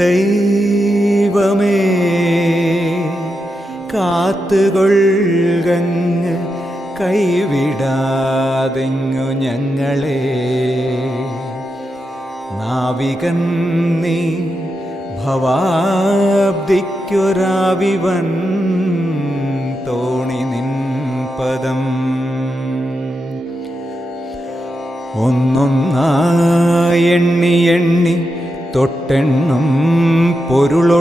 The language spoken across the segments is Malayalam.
ദൈവമേ കാത്തുകൊള്ളുകങ്ങ് കൈവിടാതെങ്ങു ഞങ്ങളെ. നാവികൻ നീ ഭവാബ്ദിക്കൊരാവിവൻ തോണി നിൻ പദം. ഒന്നൊന്നായി എണ്ണി എണ്ണി തൊട്ടെണ്ണും പൊരുളൊടുങ്ങിയാൽ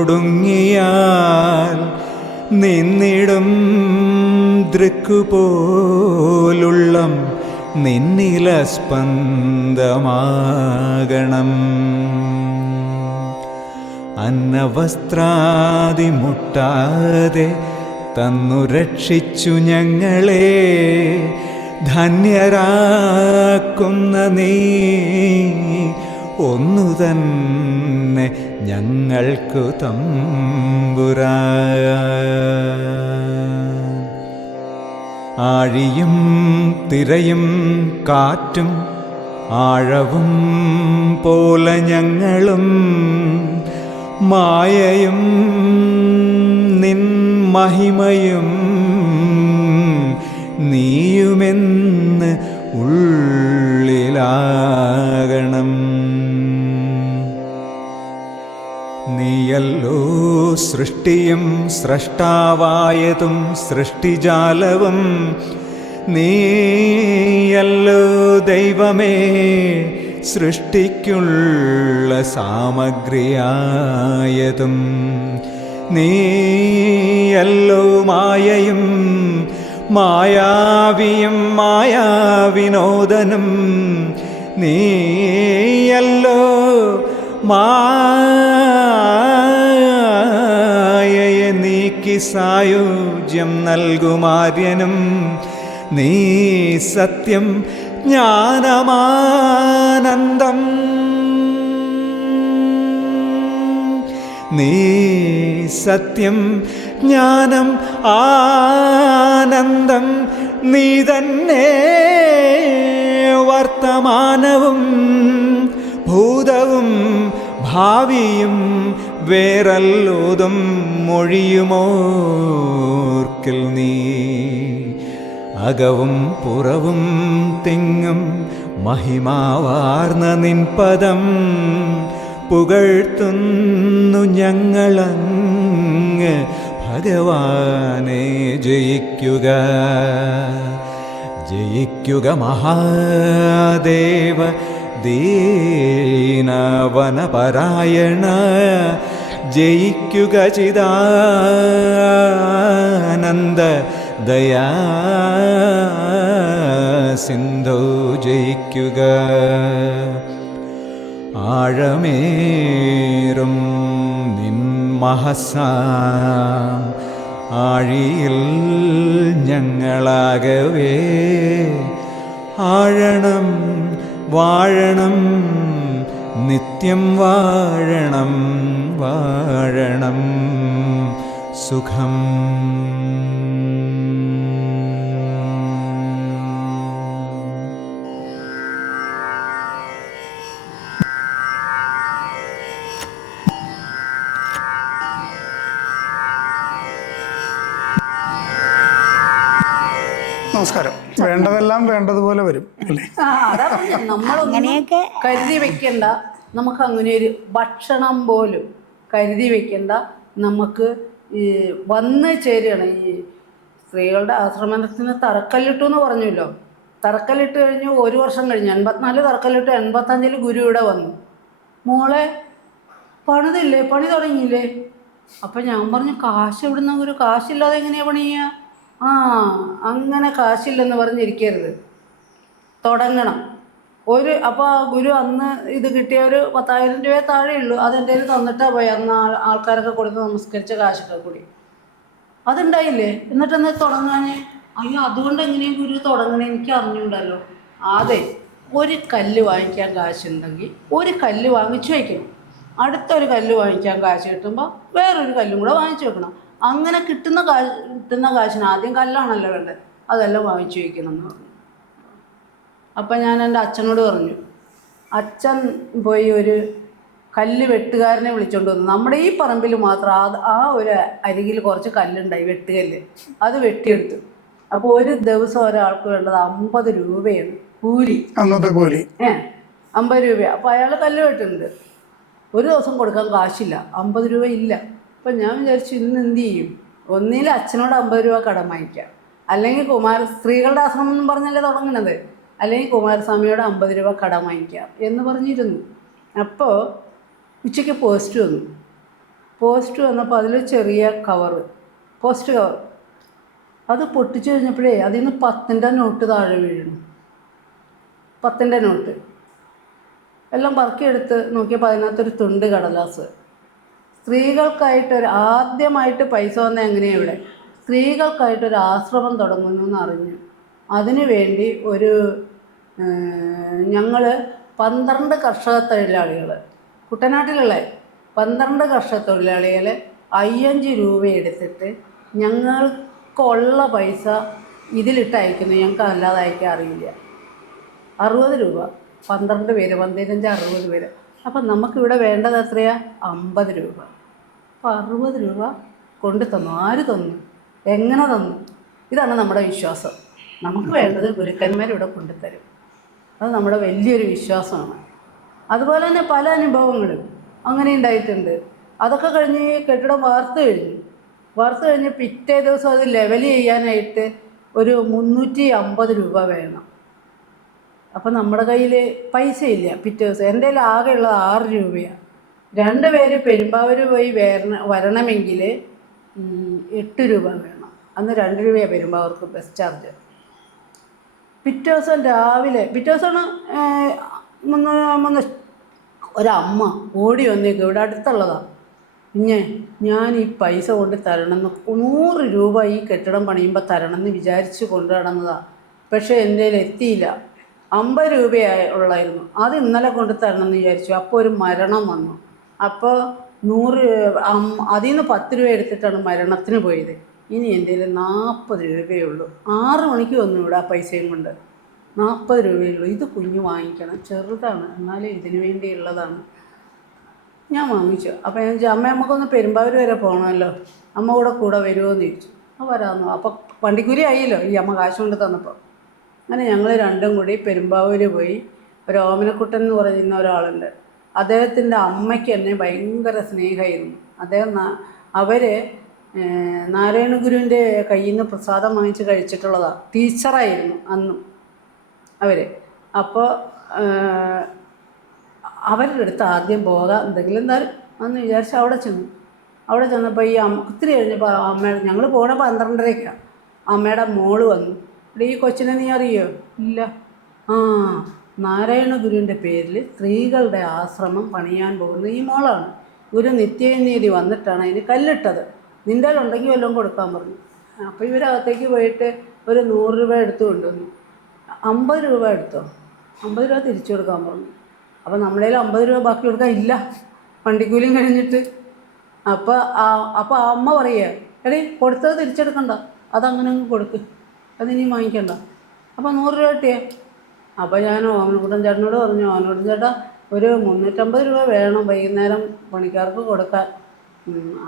നിന്നിടും ദൃക്കുപോലുള്ളം നിന്നില സ്പന്ദമാകണം. അന്നവസ്ത്രാദി മുട്ടാതെ തന്നു രക്ഷിച്ചു ഞങ്ങളെ. ധന്യരാക്കുന്ന നീ ഒന്നു തന്നെ ഞങ്ങൾക്കു തമ്പുരാൻ. ആഴിയും തിരയും കാറ്റും ആഴവും പോലെ ഞങ്ങളും മായയും നിൻ മഹിമയും നീയുമെന്ന് ഉള്ളിലാകണം. നീയല്ലോ സൃഷ്ടിയും സ്രഷ്ടാവായതും സൃഷ്ടിജാലവും. നീയല്ലോ ദൈവമേ സൃഷ്ടിക്കുള്ള സാമഗ്രിയായതും. നീയല്ലോ മായയും മായാവിയും മായാവിനോദനും. നീയല്ലോ മായയെ നീക്കി സായുജ്യം നൽകുമാര്യനും. നീ സത്യം ജ്ഞാനമാനന്ദം. നീ സത്യം ജ്ഞാനം ആനന്ദം. നീ തന്നെ വർത്തമാനവും ഭൂതവും ഭാവിയും വേറല്ലോതും മൊഴിയുമോർക്കിൽ നീ. അകവും പുറവും തിങ്ങും മഹിമാവാർന്ന നിൻ പദം പുകഴ്ത്തുന്നു ഞങ്ങളങ്ങ്. ഭഗവാനെ ജയിക്കുക ജയിക്കുക മഹാദേവ ദീനവനപരായണ. ജയിക്കുക ചിദാനന്ദ ദയാസിന്ധോ. ജയിക്കുക ആഴമേറും നിൻ മഹസാം ആഴിയിൽ ഞങ്ങളാകവേ. ആഴണം വാഴണം നിത്യം വാഴണം വാഴണം സുഖം. നമസ്കാരം. വേണ്ടതെല്ലാം വേണ്ടതുപോലെ വരും അല്ലേ? നമ്മളൊക്കെ കരുതി വെക്കണ്ട. നമുക്ക് അങ്ങനെ ഒരു ഭക്ഷണം പോലും കരുതി വെക്കണ്ട. നമുക്ക് ഈ വന്ന് ചേരുകയാണ്. ഈ സ്ത്രീകളുടെ ആശ്രമത്തിന് തറക്കല്ലിട്ടു എന്ന് പറഞ്ഞല്ലോ. തറക്കല്ലിട്ട് കഴിഞ്ഞ് 1 വർഷം കഴിഞ്ഞ് 84 തറക്കല്ലിട്ട് 85 ഗുരു ഇവിടെ വന്നു. മോളെ പണിതില്ലേ, പണി തുടങ്ങിയില്ലേ? അപ്പം ഞാൻ പറഞ്ഞു കാശ് എവിടുന്ന ഗുരു, കാശില്ലാതെ എങ്ങനെയാണ് പണിയുക? അങ്ങനെ കാശില്ലെന്ന് പറഞ്ഞിരിക്കരുത്, തുടങ്ങണം. അപ്പോൾ ആ ഗുരു അന്ന് ഇത് കിട്ടിയ ഒരു 10,000 രൂപയെ താഴെയുള്ളൂ. അതെൻ്റെ കയ്യിൽ തന്നിട്ടാണ് പോയി. അന്ന് ആൾക്കാരൊക്കെ കൊടുത്ത് നമസ്കരിച്ച കാശൊക്കെ കൂടി അതുണ്ടായില്ലേ. എന്നിട്ടെന്ന് തുടങ്ങാനേ. അയ്യോ, അതുകൊണ്ട് എങ്ങനെയും ഗുരു തുടങ്ങണേ എനിക്ക് അറിഞ്ഞുണ്ടല്ലോ. അതെ, ഒരു കല്ല് വാങ്ങിക്കാൻ കാശുണ്ടെങ്കിൽ ഒരു കല്ല് വാങ്ങിച്ചു വയ്ക്കണം. അടുത്തൊരു കല്ല് വാങ്ങിക്കാൻ കാശ് കിട്ടുമ്പോൾ വേറൊരു കല്ലും കൂടെ വാങ്ങിച്ചു വെക്കണം. അങ്ങനെ കിട്ടുന്ന കാശിന് ആദ്യം കല്ലാണല്ലോ വേണ്ടത്, അതെല്ലാം വാങ്ങിച്ചു വയ്ക്കണം എന്ന് പറഞ്ഞു. അപ്പം ഞാൻ എൻ്റെ അച്ഛനോട് പറഞ്ഞു. അച്ഛൻ പോയി ഒരു കല്ല് വെട്ടുകാരനെ വിളിച്ചോണ്ട് വന്നു. നമ്മുടെ ഈ പറമ്പിൽ മാത്രം ആ ഒരു അരികിൽ കുറച്ച് കല്ലുണ്ടായി, വെട്ടുകല്ല്. അത് വെട്ടിയെടുത്തു. അപ്പോൾ ഒരു ദിവസം ഒരാൾക്ക് വേണ്ടത് 50 രൂപയാണ് കൂലി, അന്നത്തെ കൂലി. 50 രൂപയാണ്. അപ്പോൾ അയാൾ കല്ല് വെട്ടുന്നുണ്ട്. ഒരു ദിവസം കൊടുക്കാൻ കാശില്ല, 50 രൂപ ഇല്ല. അപ്പം ഞാൻ വിചാരിച്ചു ഇന്ന് എന്ത് ചെയ്യും? ഒന്നിൽ അച്ഛനോട് 50 രൂപ കടം വാങ്ങിക്കാം, അല്ലെങ്കിൽ സ്ത്രീകളുടെ ആശ്രമം എന്നും പറഞ്ഞല്ലേ തുടങ്ങുന്നത്, അല്ലെങ്കിൽ കുമാരസ്വാമിയോട് 50 രൂപ കടം വാങ്ങിക്കാം എന്ന് പറഞ്ഞിരുന്നു. അപ്പോൾ ഉച്ചയ്ക്ക് പോസ്റ്റ് വന്നപ്പോൾ അതിൽ ചെറിയ കവറ്, പോസ്റ്റ് കവർ, അത് പൊട്ടിച്ചു കഴിഞ്ഞപ്പോഴേ അതിൽ നിന്ന് 10ൻ്റെ നോട്ട് താഴെ വീഴുന്നു. 10ൻ്റെ നോട്ട് എല്ലാം പറക്കിയെടുത്ത് നോക്കിയപ്പോൾ അതിനകത്തൊരു തുണ്ട് കടലാസ്. ആദ്യമായിട്ട് പൈസ വന്ന എങ്ങനെയാണ് ഇവിടെ സ്ത്രീകൾക്കായിട്ടൊരു ആശ്രമം തുടങ്ങുന്നു എന്ന് അറിഞ്ഞു. അതിനു വേണ്ടി ഞങ്ങൾ 12 കർഷക തൊഴിലാളികൾ, കുട്ടനാട്ടിലുള്ള 12 കർഷക തൊഴിലാളികൾ 5 രൂപ എടുത്തിട്ട് ഞങ്ങൾക്കുള്ള പൈസ ഇതിലിട്ട് അയക്കുന്നു. ഞങ്ങൾക്ക് അല്ലാതെ അയക്കാൻ അറിയില്ല. 60 രൂപ, 12 പേര്, 15, 60 പേര്. അപ്പം നമുക്കിവിടെ വേണ്ടത് എത്രയാണ്? 50 രൂപ. അപ്പോൾ 60 രൂപ കൊണ്ടു തന്നു. ആര് തന്നു? എങ്ങനെ തന്നു? ഇതാണ് നമ്മുടെ വിശ്വാസം. നമുക്ക് വേണ്ടത് ഗുരുക്കന്മാരിവിടെ കൊണ്ടുതരും. അത് നമ്മുടെ വലിയൊരു വിശ്വാസമാണ്. അതുപോലെ തന്നെ പല അനുഭവങ്ങളും അങ്ങനെ ഉണ്ടായിട്ടുണ്ട്. അതൊക്കെ കഴിഞ്ഞ് കെട്ടിടം വാർത്ത് കഴിഞ്ഞ് പിറ്റേ ദിവസം അത് ലെവൽ ചെയ്യാനായിട്ട് ഒരു 350 രൂപ വേണം. അപ്പം നമ്മുടെ കയ്യിൽ പൈസ ഇല്ല. പിറ്റേ ദിവസം എൻ്റെ കയ്യിൽ ആകെയുള്ളത് 6 രൂപയാണ്. 2 പേര് പെരുമ്പാവൂർ പോയി വരണമെങ്കിൽ 8 രൂപ വേണം. അന്ന് 2 രൂപയാണ് പെരുമ്പാവൂർക്ക് ബസ് ചാർജ്. പിറ്റേ ദിവസമാണ് ഒരമ്മ ഓടി വന്നേക്കും, ഇവിടെ അടുത്തുള്ളതാണ്. ഞാൻ ഈ പൈസ കൊണ്ട് തരണമെന്ന് 100 രൂപ ഈ കെട്ടിടം പണിയുമ്പോൾ തരണമെന്ന് വിചാരിച്ച് കൊണ്ടു നടന്നതാണ്. പക്ഷേ എൻ്റെ കയ്യിൽ എത്തിയില്ല. 50 രൂപയുള്ളായിരുന്നു. അത് ഇന്നലെ കൊണ്ട് തരണമെന്ന് വിചാരിച്ചു. അപ്പോൾ ഒരു മരണം വന്നു. അപ്പോൾ 100 അതിൽ നിന്ന് 10 രൂപ എടുത്തിട്ടാണ് മരണത്തിന് പോയത്. ഇനി എൻ്റെ കയ്യിൽ 40 രൂപയേ ഉള്ളൂ. 6 മണിക്ക് വന്നു ഇവിടെ ആ പൈസയും കൊണ്ട്. 40 രൂപയേ ഉള്ളൂ. ഇത് കുഞ്ഞ് വാങ്ങിക്കണം, ചെറുതാണ്, എന്നാലും ഇതിനു വേണ്ടിയുള്ളതാണ്. ഞാൻ വാങ്ങിച്ചു. അപ്പോൾ ഞാൻ ചോദിച്ചു, നമുക്കൊന്ന് പെരുമ്പാവൂർ വരെ പോകണമല്ലോ, അമ്മ കൂടെ വരുമോ എന്ന് ചോദിച്ചു. വരാമെന്നു. അപ്പോൾ വണ്ടിക്കൂലി ആയില്ലോ ഈ അമ്മ കാശ് കൊണ്ട് തന്നപ്പോൾ. അങ്ങനെ ഞങ്ങൾ രണ്ടും കൂടി പെരുമ്പാവൂർ പോയി. ഒരു ഓമനക്കുട്ടൻ എന്ന് പറയുന്ന ഒരാളുണ്ട്. അദ്ദേഹത്തിൻ്റെ അമ്മയ്ക്ക് എന്നെ ഭയങ്കര സ്നേഹമായിരുന്നു. അവർ നാരായണ ഗുരുവിൻ്റെ കയ്യിൽ നിന്ന് പ്രസാദം വാങ്ങിച്ച് കഴിച്ചിട്ടുള്ളതാണ്. ടീച്ചറായിരുന്നു അന്നും അവർ. അപ്പോൾ അവരുടെ അടുത്ത് ആദ്യം പോകാം, എന്തെങ്കിലും എന്തായാലും എന്ന് വിചാരിച്ച് അവിടെ ചെന്നപ്പോൾ ഈ ഒത്തിരി കഴിഞ്ഞപ്പോൾ ഞങ്ങൾ പോകണ 12:30-ക്കാണ്. അമ്മയുടെ മോള് വന്നു. ഇവിടെ ഈ കൊച്ചിനെ നീ അറിയോ? ഇല്ല. നാരായണ ഗുരുവിൻ്റെ പേരിൽ സ്ത്രീകളുടെ ആശ്രമം പണിയാൻ പോകുന്ന ഈ മോളാണ്. ഗുരു നിത്യനീതി വന്നിട്ടാണ് അതിന് കല്ലിട്ടത്. നിൻ്റെ ഉണ്ടെങ്കിൽ വല്ലതും കൊടുക്കാൻ പറഞ്ഞു. അപ്പോൾ ഇവരകത്തേക്ക് പോയിട്ട് ഒരു 100 രൂപ എടുത്തു കൊണ്ടുവന്നു. 50 രൂപ എടുത്തോ, 50 രൂപ തിരിച്ചു കൊടുക്കാൻ പറഞ്ഞു. അപ്പോൾ നമ്മുടെ കയ്യിൽ 50 രൂപ ബാക്കി കൊടുക്കാൻ ഇല്ല, വണ്ടിക്കൂലിയും കഴിഞ്ഞിട്ട്. അപ്പോൾ അമ്മ പറയുക, എടീ കൊടുത്തത് തിരിച്ചെടുക്കണ്ട, അതങ്ങനെ അങ്ങ് കൊടുക്ക്, അതിനി വാങ്ങിക്കണ്ട. അപ്പോൾ 100 രൂപ കിട്ടിയേ. അപ്പോൾ ഞാൻ ഓമനക്കുട്ടൻ ചേട്ടനോട് പറഞ്ഞു, ഓമനക്കുട്ടൻ ചേട്ടാ ഒരു 350 രൂപ വേണം വൈകുന്നേരം പണിക്കാർക്ക് കൊടുക്കാൻ.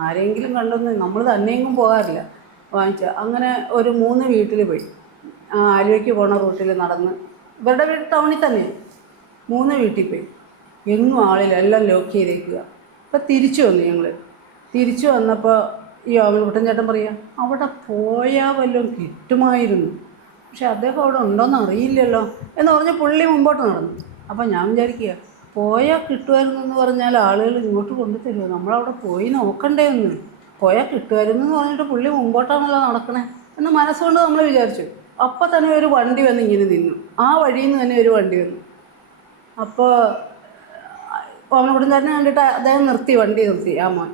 ആരെങ്കിലും കണ്ടൊന്ന്, നമ്മൾ തന്നെയെങ്കിലും പോകാറില്ല, വാങ്ങിച്ച. അങ്ങനെ ഒരു 3 വീട്ടിൽ പോയി. ആലുവയ്ക്ക് പോണ റൂട്ടിൽ നടന്ന്, ഇവരുടെ വീട് ടൗണിൽ തന്നെ, 3 വീട്ടിൽ പോയി. എങ്ങും ആളില്ല, എല്ലാം ലോക്ക് ചെയ്തേക്കുക. അപ്പോൾ തിരിച്ചു വന്നപ്പോൾ ഈ ഓമനക്കുട്ടൻ ചേട്ടൻ പറയുക, അവിടെ പോയാൽ വല്ലതും കിട്ടുമായിരുന്നു, പക്ഷെ അദ്ദേഹം അവിടെ ഉണ്ടോയെന്ന് അറിയില്ലല്ലോ എന്ന് പറഞ്ഞ് പുള്ളി മുമ്പോട്ട് നടന്നു. അപ്പം ഞാൻ വിചാരിക്കുക, പോയാൽ കിട്ടുമായിരുന്നു എന്ന് പറഞ്ഞാൽ ആളുകൾ ഇങ്ങോട്ട് കൊണ്ടുതരുമോ, നമ്മളവിടെ പോയി നോക്കണ്ടേ ഒന്ന്, പോയാൽ കിട്ടുമായിരുന്നു എന്ന് പറഞ്ഞിട്ട് പുള്ളി മുമ്പോട്ടാണല്ലോ നടക്കണേ എന്ന് മനസ്സുകൊണ്ട് നമ്മൾ വിചാരിച്ചു. അപ്പം തന്നെ ഒരു വണ്ടി വന്ന് ഇങ്ങനെ നിന്നു, ആ വഴിയിൽ നിന്ന് തന്നെ ഒരു വണ്ടി വന്നു. അപ്പോൾ ഓമനക്കുട്ടൻ ചേട്ടനെ കണ്ടിട്ട് അദ്ദേഹം വണ്ടി നിർത്തി ആ മോൻ.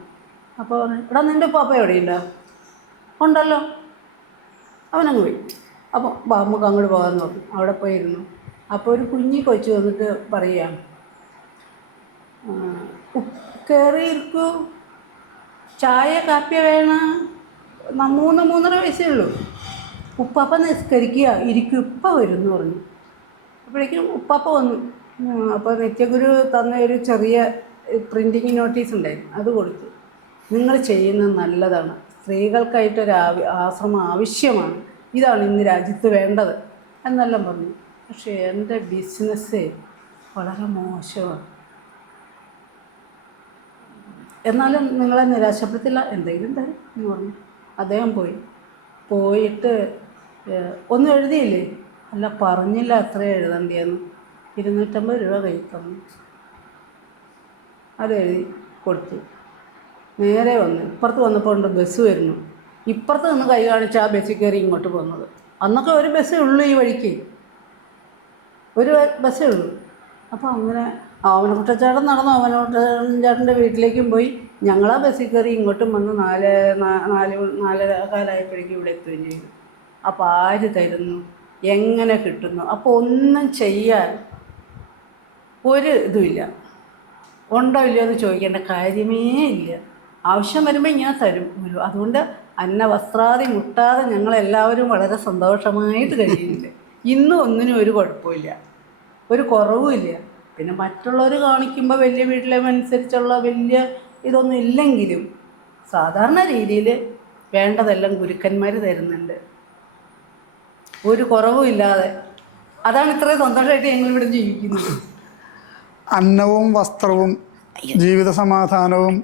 അപ്പോൾ എടാ നിൻ്റെ പാപ്പ എവിടെയില്ല? ഉണ്ടല്ലോ. അവനങ്ങ് പോയി. അപ്പോൾ നമുക്ക് അങ്ങോട്ട് പോകാമെന്ന് പറഞ്ഞു. അവിടെ പോയിരുന്നു. അപ്പോൾ ഒരു കുഞ്ഞി കൊച്ചു വന്നിട്ട് പറയാം, കയറി ഇരിക്കൂ, ചായ കാപ്പിയ വേണം. 3-3.5 വയസ്സേ ഉള്ളൂ. ഉപ്പാപ്പ നിസ്കരിക്കുക, ഇരിക്കും, ഉപ്പ വരും എന്ന് പറഞ്ഞു. അപ്പോഴേക്കും ഉപ്പാപ്പ വന്നു. അപ്പോൾ നിത്യഗുരു തന്ന ഒരു ചെറിയ പ്രിൻറ്റിങ് നോട്ടീസ് ഉണ്ടായിരുന്നു, അത് കൊടുത്തു. നിങ്ങൾ ചെയ്യുന്നത് നല്ലതാണ്, സ്ത്രീകൾക്കായിട്ടൊരു ആശ്രമം ആവശ്യമാണ്, ഇതാണ് ഇന്ന് രാജ്യത്ത് വേണ്ടത് എന്നെല്ലാം പറഞ്ഞു. പക്ഷേ എൻ്റെ ബിസിനസ്സേ വളരെ മോശമാണ്. എന്നാലും നിങ്ങളെ നിരാശപ്പെടുത്തില്ല, എന്തെങ്കിലും തരും എന്ന് പറഞ്ഞു. അദ്ദേഹം പോയിട്ട് ഒന്നും എഴുതിയില്ലേ? അല്ല, പറഞ്ഞില്ല അത്ര എഴുതേണ്ടിയെന്ന്. 250 രൂപ കയ്യിൽ തന്നു. അതെഴുതി കൊടുത്തു. നേരെ വന്ന് ഇപ്പുറത്ത് വന്നപ്പോൾ ഉണ്ട് ബസ് വരുന്നു. ഇപ്പുറത്ത് നിന്ന് കൈ കാണിച്ച് ആ ബസ്സിൽ കയറി ഇങ്ങോട്ട് പോകുന്നത്. അന്നൊക്കെ ഒരു ബസ്സേ ഉള്ളൂ ഈ വഴിക്ക്, ഒരു ബസ്സേ ഉള്ളൂ. അപ്പോൾ അങ്ങനെ അവനക്കുട്ടച്ചേട്ടൻ നടന്നു, അവനക്കുട്ടച്ചേട്ടൻ്റെ വീട്ടിലേക്കും പോയി. ഞങ്ങളാ ബസ്സിൽ കയറി ഇങ്ങോട്ടും വന്ന് 4:45 ഇവിടെ എത്തുകയും ചെയ്തു. അപ്പോൾ ആര് തരുന്നു, എങ്ങനെ കിട്ടുന്നു? അപ്പോൾ ഒന്നും ചെയ്യാൻ ഒരു ഇതുമില്ല. ഉണ്ടോ ഇല്ലയോ എന്ന് ചോദിക്കേണ്ട കാര്യമേ ഇല്ല. ആവശ്യം വരുമ്പോൾ ഞാൻ തരും ഗുരു. അതുകൊണ്ട് വസ്ത്രാദി മുട്ടാതെ ഞങ്ങളെല്ലാവരും വളരെ സന്തോഷമായിട്ട് കഴിയുന്നുണ്ട്. ഇന്നും ഒന്നിനും ഒരു കുഴപ്പമില്ല, ഒരു കുറവുമില്ല. പിന്നെ മറ്റുള്ളവർ കാണിക്കുമ്പോൾ വലിയ വീട്ടിലേമനുസരിച്ചുള്ള വലിയ ഇതൊന്നും ഇല്ലെങ്കിലും സാധാരണ രീതിയിൽ വേണ്ടതെല്ലാം ഗുരുക്കന്മാർ തരുന്നുണ്ട്, ഒരു കുറവുമില്ലാതെ. അതാണ് ഇത്രയും സന്തോഷമായിട്ട് ഞങ്ങളിവിടെ ജീവിക്കുന്നത്. അന്നവും വസ്ത്രവും ജീവിത സമാധാനവും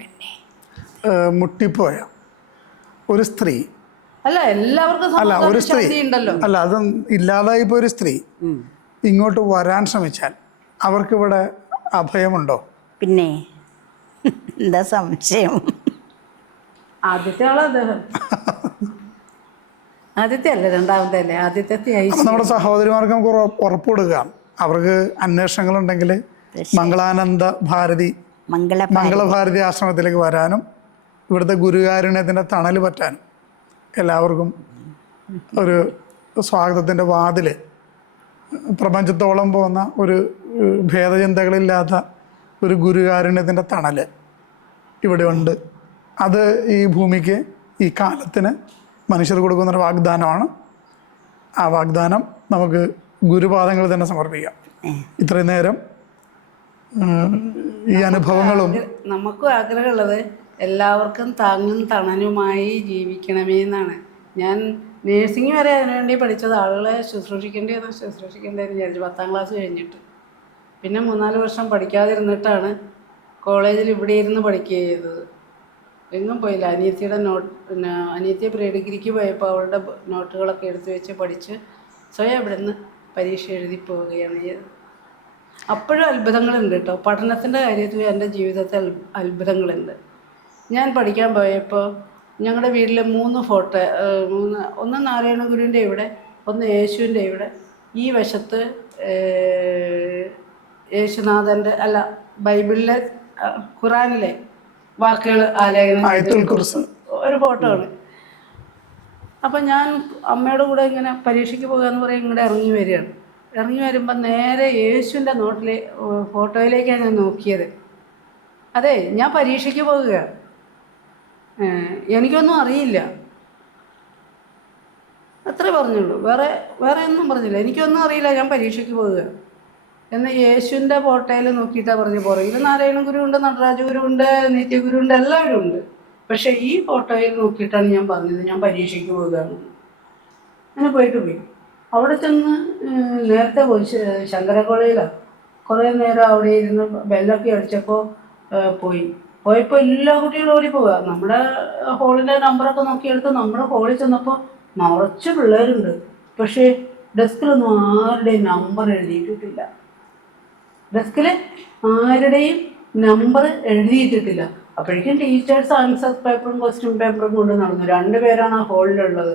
മുട്ടിപ്പോയ ഒരു സ്ത്രീ, അല്ല എല്ലാവർക്കും ഒരു സ്ത്രീ ഉണ്ടല്ലോ, അല്ല അത് ഇല്ലാതായിപ്പോ ഒരു സ്ത്രീ ഇങ്ങോട്ട് വരാൻ ശ്രമിച്ചാൽ അവർക്കിവിടെ അഭയമുണ്ടോ? പിന്നെ എന്താ സംശയം? ആദ്യത്തെ ആള് അദ്ദേഹം. ആദ്യത്തെ അല്ലേ, രണ്ടാമത്തെ അല്ലേ? ആദ്യത്തെ. നമ്മുടെ സഹോദരിമാർക്ക് നമുക്ക് ഉറപ്പ് കൊടുക്കാം, അവർക്ക് അന്വേഷണങ്ങളുണ്ടെങ്കിൽ മംഗളാനന്ദ ഭാരതി മംഗളഭാരതി ആശ്രമത്തിലേക്ക് വരാനും ഇവിടുത്തെ ഗുരുകാരുണ്യത്തിൻ്റെ തണൽ പറ്റാനും എല്ലാവർക്കും ഒരു സ്വാഗതത്തിൻ്റെ വാതിൽ, പ്രപഞ്ചത്തോളം പോകുന്ന ഒരു ഭേദചിന്തകളില്ലാത്ത ഒരു ഗുരുകാരുണ്യത്തിൻ്റെ തണൽ ഇവിടെ ഉണ്ട്. അത് ഈ ഭൂമിക്ക്, ഈ കാലത്തിന് മനുഷ്യർ കൊടുക്കുന്നൊരു വാഗ്ദാനമാണ്. ആ വാഗ്ദാനം നമുക്ക് ഗുരുപാദങ്ങളിൽ തന്നെ സമർപ്പിക്കാം. ഇത്രയും നേരം ഈ അനുഭവങ്ങളും നമുക്കും ആഗ്രഹമുള്ളത് എല്ലാവർക്കും താങ്ങും തണലുമായി ജീവിക്കണമേ എന്നാണ്. ഞാൻ നേഴ്സിംഗ് വരെ അതിനുവേണ്ടി പഠിച്ചത്. ആളുകളെ ശുശ്രൂഷിക്കേണ്ടതെന്ന് വിചാരിച്ചു 10ാം ക്ലാസ് കഴിഞ്ഞിട്ട്. പിന്നെ 3-4 വർഷം പഠിക്കാതിരുന്നിട്ടാണ് കോളേജിൽ ഇവിടെ ഇരുന്ന് പഠിക്കുക ചെയ്തത്. എങ്ങും പോയില്ല. അനിയത്തിയെ പ്രീ ഡിഗ്രിക്ക് പോയപ്പോൾ അവളുടെ നോട്ടുകളൊക്കെ എടുത്തു വെച്ച് പഠിച്ച് സ്വയം ഇവിടെ നിന്ന് പരീക്ഷ എഴുതി പോവുകയാണ് ചെയ്തത്. അപ്പോഴും അത്ഭുതങ്ങളുണ്ട് കേട്ടോ. പഠനത്തിൻ്റെ കാര്യത്തിൽ എൻ്റെ ജീവിതത്തിൽ അത്ഭുതങ്ങളുണ്ട്. ഞാൻ പഠിക്കാൻ പോയപ്പോൾ ഞങ്ങളുടെ വീട്ടിൽ 3 ഫോട്ടോ, ഒന്ന് നാരായണ ഗുരുവിൻ്റെ ഇവിടെ, ഒന്ന് യേശുവിൻ്റെ ഇവിടെ, ഈ വശത്ത് യേശുനാഥൻ്റെ അല്ല ബൈബിളിലെ ഖുറാനിലെ വാക്കുകൾ ആലേഖനം ഒരു ഫോട്ടോ ആണ്. അപ്പം ഞാൻ അമ്മയുടെ കൂടെ ഇങ്ങനെ പരീക്ഷയ്ക്ക് പോകുക എന്ന് പറയും, ഇങ്ങോട്ട് ഇറങ്ങി വരുമ്പോൾ നേരെ യേശുവിൻ്റെ ഫോട്ടോയിലേക്കാണ് ഞാൻ നോക്കിയത്. അതെ, ഞാൻ പരീക്ഷയ്ക്ക് പോകുക, എനിക്കൊന്നും അറിയില്ല, അത്രേ പറഞ്ഞുള്ളൂ. വേറെ ഒന്നും പറഞ്ഞില്ല. എനിക്കൊന്നും അറിയില്ല, ഞാൻ പരീക്ഷയ്ക്ക് പോകുക എന്ന് യേശുവിൻ്റെ ഫോട്ടോയിൽ നോക്കിയിട്ടാണ് പറഞ്ഞു. പുറകിൽ നാരായണ ഗുരുവുണ്ട്, നടരാജ ഗുരുവുണ്ട്, നിത്യഗുരുവുണ്ട്, എല്ലാവരും ഉണ്ട്. പക്ഷേ ഈ ഫോട്ടോയിൽ നോക്കിയിട്ടാണ് ഞാൻ പറഞ്ഞത് ഞാൻ പരീക്ഷയ്ക്ക് പോകുക. അങ്ങനെ പോയി അവിടെ ചെന്ന് നേരത്തെ പോയി ശങ്കരക്കോളയിലാണ്. കുറേ നേരം അവിടെ ഇരുന്ന് ബെല്ലൊക്കെ അടിച്ചപ്പോൾ പോയപ്പോൾ എല്ലാ കുട്ടികളും ഓടി പോവുക. നമ്മുടെ ഹോളിൻ്റെ നമ്പറൊക്കെ നോക്കിയെടുത്ത് നമ്മുടെ ഹോളിൽ ചെന്നപ്പോൾ നിറച്ച് പിള്ളേരുണ്ട്. പക്ഷേ ഡെസ്കിലൊന്നും ആരുടെയും നമ്പർ എഴുതിയിട്ടിട്ടില്ല. ഡെസ്കിൽ ആരുടെയും നമ്പർ എഴുതിയിട്ടിട്ടില്ല. അപ്പോഴേക്കും ടീച്ചേഴ്സ് ആൻസർ പേപ്പറും ക്വസ്റ്റ്യൻ പേപ്പറും കൊണ്ട് നടന്നു. 2 പേരാണ് ആ ഹോളിലുള്ളത്,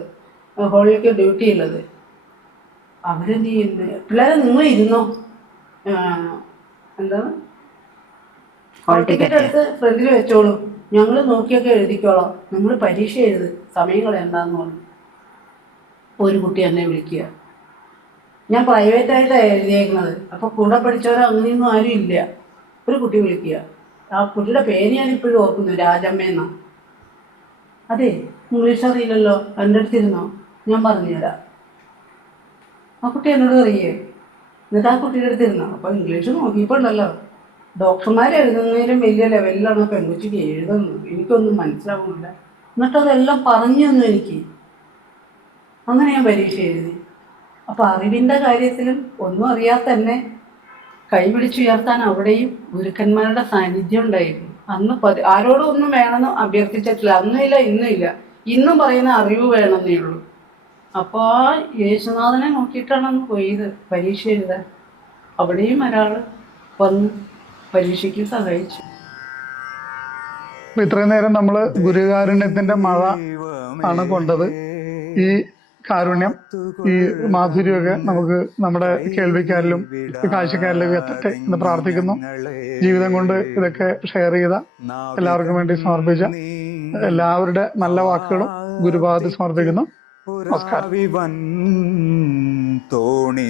ഹോളിലേക്ക് ഡ്യൂട്ടി ഉള്ളത്. അവരെന്ത് ചെയ്യുന്നത്, പിള്ളേരെ നിങ്ങൾ ഇരുന്നോ, എന്താണ് ഹോൾ ടിക്കറ്റ് എടുത്ത് ഫ്രണ്ടിൽ വെച്ചോളൂ, ഞങ്ങൾ നോക്കിയൊക്കെ എഴുതിക്കോളാം, നിങ്ങൾ പരീക്ഷ എഴുത്, സമയങ്ങൾ എന്താന്ന് പറഞ്ഞു. ഒരു കുട്ടി എന്നെ വിളിക്കുക. ഞാൻ പ്രൈവറ്റായിട്ടാണ് എഴുതിയേക്കുന്നത്. അപ്പോൾ കൂടെ പഠിച്ചവരോ അങ്ങനെയൊന്നും ആരും ഇല്ല. ഒരു കുട്ടി വിളിക്കുക. ആ കുട്ടിയുടെ പേര് ഞാനിപ്പോഴും ഓർക്കുന്നു, രാജമ്മയെന്നാണ്. അതെ, ഇംഗ്ലീഷ് അറിയില്ലല്ലോ, എൻ്റെ അടുത്തിരുന്നോ, ഞാൻ പറഞ്ഞുതരാം. ആ കുട്ടി എന്നോട് അറിയേ, എന്നിട്ട് ആ കുട്ടിയുടെ അടുത്തിരുന്നോ. അപ്പോൾ ഇംഗ്ലീഷ് നോക്കിയപ്പോൾ ഉണ്ടല്ലോ ഡോക്ടർമാർ എഴുതുന്നതിലും വലിയ ലെവലിലാണ് പെൺകുച്ചിക്ക് എഴുതുന്നത്. എനിക്കൊന്നും മനസ്സിലാവുന്നില്ല. എന്നിട്ടതെല്ലാം പറഞ്ഞു തന്നു എനിക്ക്. അങ്ങനെ ഞാൻ പരീക്ഷ എഴുതി. അപ്പോൾ അറിവിൻ്റെ കാര്യത്തിലും ഒന്നും അറിയാത്ത തന്നെ കൈപിടിച്ചുയർത്താൻ അവിടെയും ഗുരുക്കന്മാരുടെ സാന്നിധ്യം ഉണ്ടായിരുന്നു. അന്ന് ആരോടും ഒന്നും വേണമെന്ന് അഭ്യർത്ഥിച്ചിട്ടില്ല. അന്നും ഇല്ല, ഇന്നും ഇല്ല. ഇന്നും പറയുന്ന അറിവ് വേണമെന്നേ ഉള്ളൂ. അപ്പോൾ ആ യേശുനാഥനെ നോക്കിയിട്ടാണ് അന്ന് പോയത് പരീക്ഷ എഴുതാൻ. അവിടെയും ഒരാൾ വന്ന് പരീക്ഷയ്ക്ക് സഹായിച്ചു. അപ്പൊ ഇത്രയും നേരം നമ്മൾ ഗുരുകാരുണ്യത്തിന്റെ മഴ ആണ് കൊണ്ടത്. ഈ കാരുണ്യം, ഈ മാധുര്യമൊക്കെ നമുക്ക് നമ്മുടെ കേൾവിക്കാരിലും കാഴ്ചക്കാരിലും എത്തട്ടെ എന്ന് പ്രാർത്ഥിക്കുന്നു. ജീവിതം കൊണ്ട് ഇതൊക്കെ ഷെയർ ചെയ്ത എല്ലാവർക്കും വേണ്ടി സമർപ്പിച്ച എല്ലാവരുടെ നല്ല വാക്കുകളും ഗുരുപാദത്തിൽ സമർപ്പിക്കുന്നു. നമസ്കാരം. തോണി